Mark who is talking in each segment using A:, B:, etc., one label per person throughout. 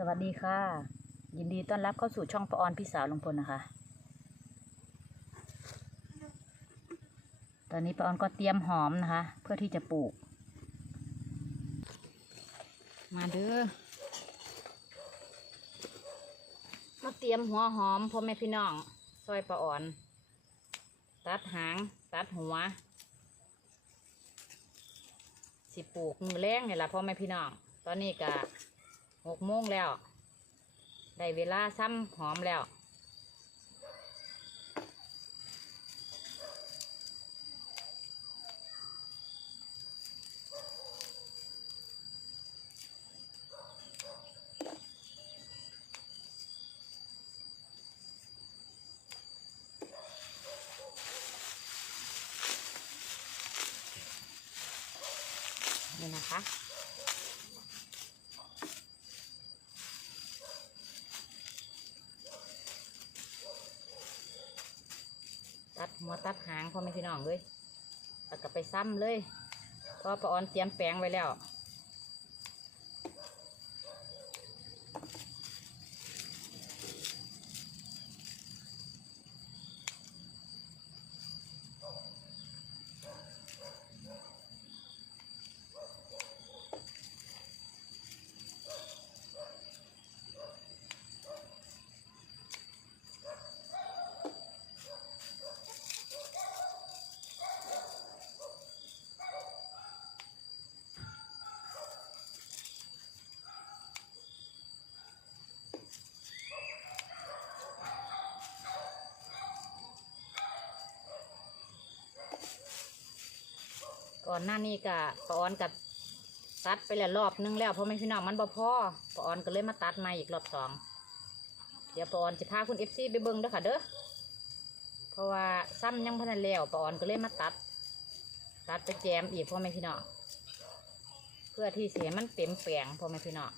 A: สวัสดีค่ะ ยินดีต้อนรับเข้าสู่ช่องปออนพี่สาวลุงพลนะคะ ตอนนี้ปออนก็เตรียมหอมนะคะ เพื่อที่จะปลูก มาเด้อมาเตรียมหัวหอมพ่อแม่พี่น้องซอยปออน ตัดหาง ตัดหัว สิปลูกมือแรงเนี่ยละพ่อแม่พี่น้อง ตอนนี้ก็ หกโมงแล้ว ได้เวลาซ้ำหอมแล้ว นี่นะคะ หัวตัดหางพ่อแม่พี่น้องเลยแล้วก็ไปซ้ำเลยเพราะปาออนเตรียมแปลงไว้แล้ว ก่อนหน้านี้ก็ปออนกับตัดไปแล้วรอบนึงแล้วเพราะไม่พี่น้องมันบ่พอปออนก็เลยมาตัดใหมาอีกรอบสองเดี๋ยวปออนจะพาคุณเอฟซีไปเบิ้งด้วยค่ะเด้อเพราะว่าซ้ำยังพันนแล้วปออนก็เลยมาตัด ตัดไปแจมอีกพ่อแม่พี่น้องเพื่อที่เสียมันเต็มแปลงพ่อแม่พี่น้อง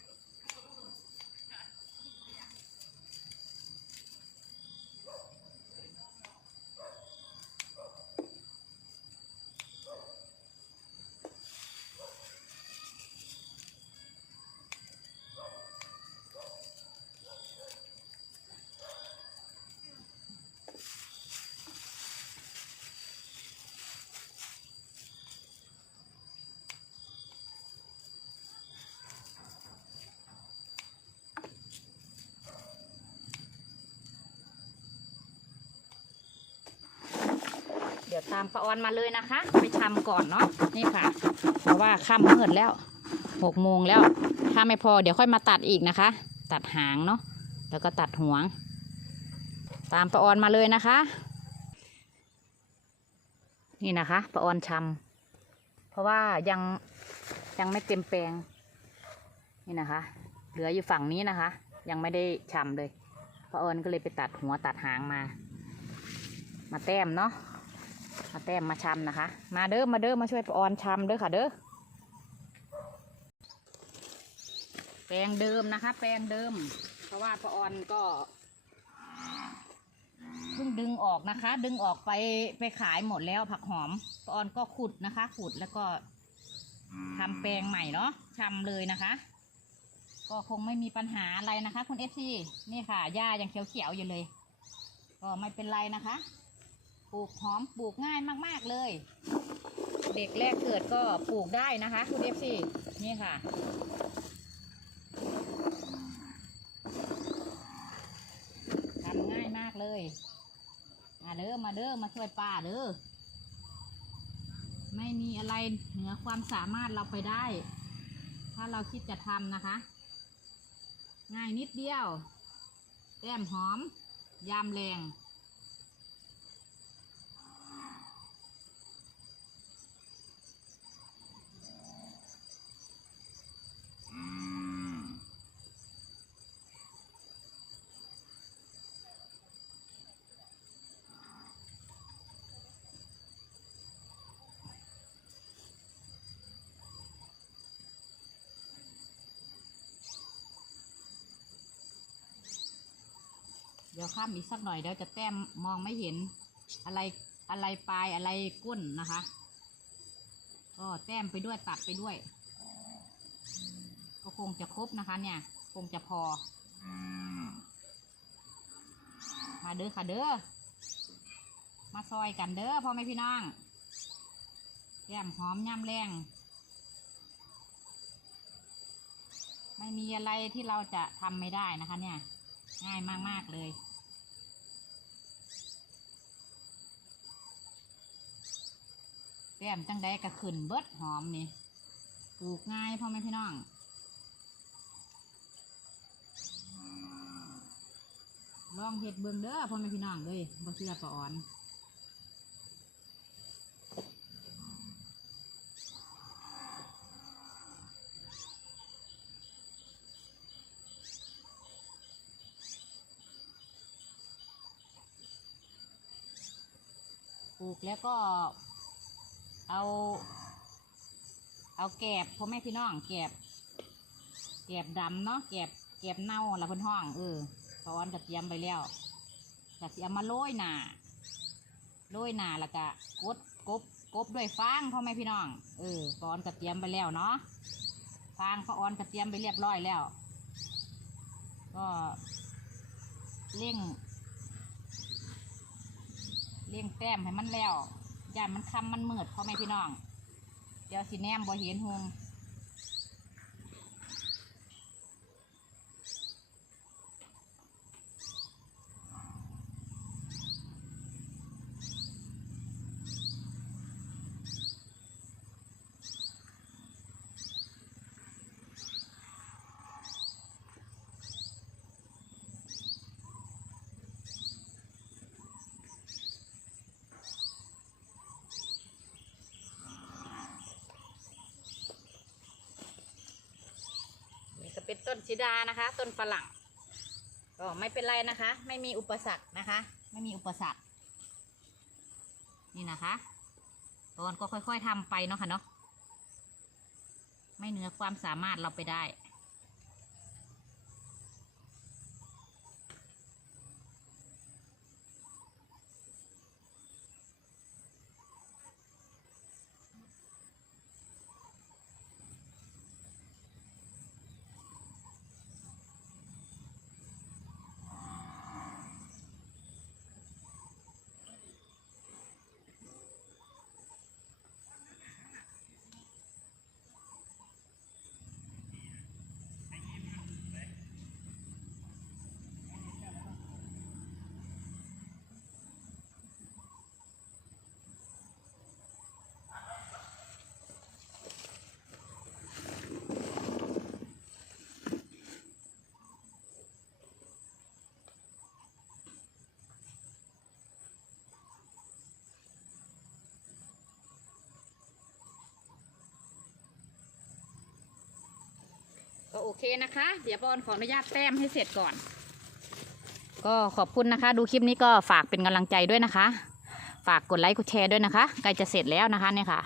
A: ตามปาออนมาเลยนะคะ ไปชำก่อนเนาะนี่ค่ะ เพราะว่าค่ำมืดแล้วหกโมงแล้ว ถ้าไม่พอเดี๋ยวค่อยมาตัดอีกนะคะ ตัดหางเนาะแล้วก็ตัดหัวตามปาออนมาเลยนะคะ นี่นะคะปาออนชำเพราะว่ายังยังไม่เต็มแปลงนี่นะคะ เหลืออยู่ฝั่งนี้นะคะ ยังไม่ได้ชำเลยปาออนก็เลยไปตัดหัวตัดหางมา มาแต้มเนาะ มาแต้มมาชำนะคะ มาเด้อมาเด้อมาช่วยปออนชำเด้อค่ะเด้อแปลงเดิมนะคะ แปลงเดิม เพราะว่าปาออนก็เพิ่งดึงออกนะคะ ดึงออกไปไปขายหมดแล้วผักหอมปาออนก็ขุดนะคะ ขุดแล้วก็ทำแปลงใหม่เนาะชำเลยนะคะ ก็คงไม่มีปัญหาอะไรนะคะ คุณเอฟซีนี่ค่ะหญ้ายังเขียวๆอยู่เลย ก็ไม่เป็นไรนะคะ ปลูกหอมปลูกง่ายมากๆเลย เด็กแรกเกิดก็ปลูกได้นะคะคุณเอฟซีนี่ค่ะ ทำง่ายมากเลยมาเด้อมาเด้อมาช่วยป้าเด้อไม่มีอะไรเหนือความสามารถเราไปได้ ถ้าเราคิดจะทำนะคะ ง่ายนิดเดียว แต้มหอม ยามแรง ดี๋ยวข้ามอีกสักหน่อยเดี๋ยวจะแต้มมองไม่เห็นอะไรอะไรปลายอะไรก้นนะคะ ก็แต้มไปด้วยตัดไปด้วย ก็คงจะครบนะคะ เนี่ย คงจะพอ มาเด้อค่ะเด้อมาซอยกันเด้อพ่อแม่พี่น้องแก้มหอมย่ำแรงไม่มีอะไรที่เราจะทำไม่ได้นะคะเนี่ย ง่ายมาก ๆ เลย แก้มจังใดก็ขึ้นเบิดหอมนี่ปลูกง่ายพ่อแม่พี่น้องลองเห็ดเบิ่งเด้อพ่อแม่พี่น้องเลยบ่เชื่อปะอ่อนปลูกแล้วก็ เอา เอาแกบพ่อแม่พี่น้องแกบแกบดำเนาะแกบแกบเน่าละเพิ่นห้องเออตอนกระเทียมไปแล้วกระเทียมมาโรยหนาโรยหนาแล้วก็กดกบกบด้วยฟางพ่อแม่พี่น้อง เออตอนกระเทียมไปแล้วเนาะฟางพระออนกระเทียมไปเรียบร้อยแล้ว ก็เร่งเลี้ยงแต้มให้มันแล้ว ย่านมันคำมันมืดพ่อแม่พี่น้อง เดี๋ยวสิแนมบ่เห็นหง เป็นต้นชิดานะคะ ต้นฝรั่งก็ไม่เป็นไรนะคะ ไม่มีอุปสรรคนะคะ ไม่มีอุปสรรค นี่นะคะตอนก็ค่อย ๆทำไปเนาะค่ะเนาะไม่เหนือความสามารถเราไปได้ โอเคนะคะ เดี๋ยวบอลขออนุญาตแต้มให้เสร็จก่อน ก็ขอบคุณนะคะ ดูคลิปนี้ก็ฝากเป็นกำลังใจด้วยนะคะ ฝากกดไลค์กดแชร์ด้วยนะคะใกล้จะเสร็จแล้วนะคะเนี่ยค่ะ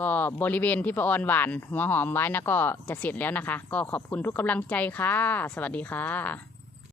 A: ก็บริเวณที่ปออนหวานหัวหอมไว้นะก็จะเสร็จแล้วนะคะ ก็ขอบคุณทุกกำลังใจค่ะ สวัสดีค่ะ